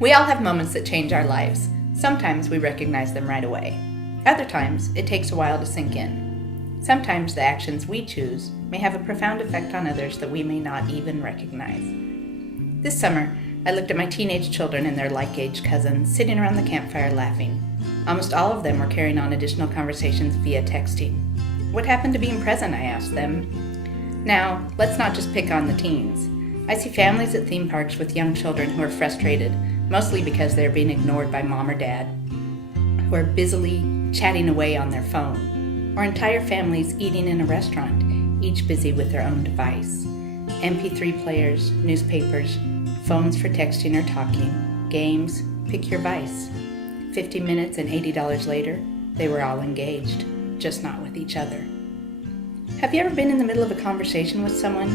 We all have moments that change our lives. Sometimes we recognize them right away. Other times, it takes a while to sink in. Sometimes the actions we choose may have a profound effect on others that we may not even recognize. This summer, I looked at my teenage children and their like-age cousins sitting around the campfire laughing. Almost all of them were carrying on additional conversations via texting. What happened to being present, I asked them. Now, let's not just pick on the teens. I see families at theme parks with young children who are frustrated, mostly because they're being ignored by mom or dad, who are busily chatting away on their phone, or entire families eating in a restaurant, each busy with their own device. MP3 players, newspapers, phones for texting or talking, games, pick your vice. 50 minutes and $80 later, they were all engaged, just not with each other. Have you ever been in the middle of a conversation with someone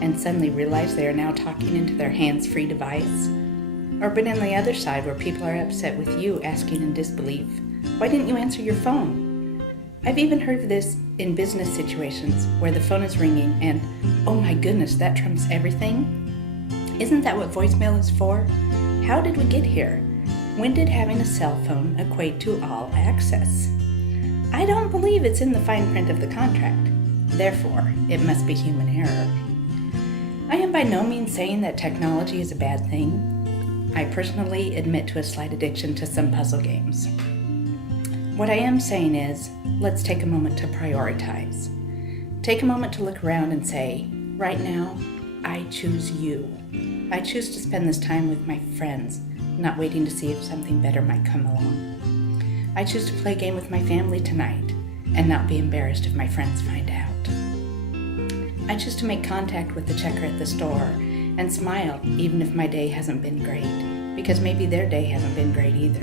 and suddenly realized they are now talking into their hands-free device? Or been on the other side where people are upset with you, asking in disbelief, "Why didn't you answer your phone?" I've even heard of this in business situations where the phone is ringing and, "Oh my goodness, that trumps everything? Isn't that what voicemail is for? How did we get here? When did having a cell phone equate to all access? I don't believe it's in the fine print of the contract. Therefore, it must be human error." I am by no means saying that technology is a bad thing. I personally admit to a slight addiction to some puzzle games. What I am saying is, let's take a moment to prioritize. Take a moment to look around and say, right now, I choose you. I choose to spend this time with my friends, not waiting to see if something better might come along. I choose to play a game with my family tonight and not be embarrassed if my friends find out. I choose to make contact with the checker at the store and smile even if my day hasn't been great, because maybe their day hasn't been great either.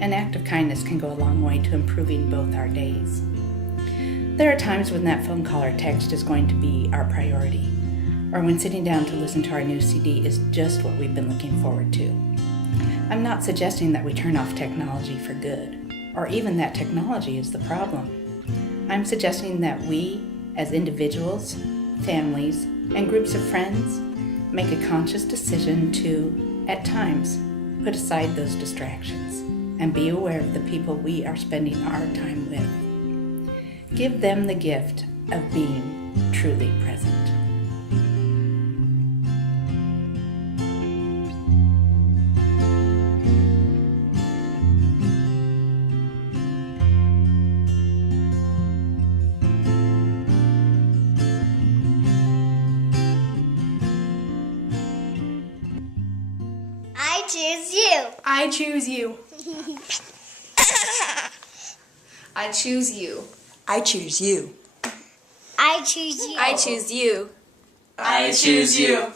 An act of kindness can go a long way to improving both our days. There are times when that phone call or text is going to be our priority, or when sitting down to listen to our new CD is just what we've been looking forward to. I'm not suggesting that we turn off technology for good, or even that technology is the problem. I'm suggesting that we, as individuals, families, and groups of friends, make a conscious decision to, at times, put aside those distractions and be aware of the people we are spending our time with. Give them the gift of being truly present. I choose you. I choose you. I choose you. I choose you. I choose you. I choose you. I choose you.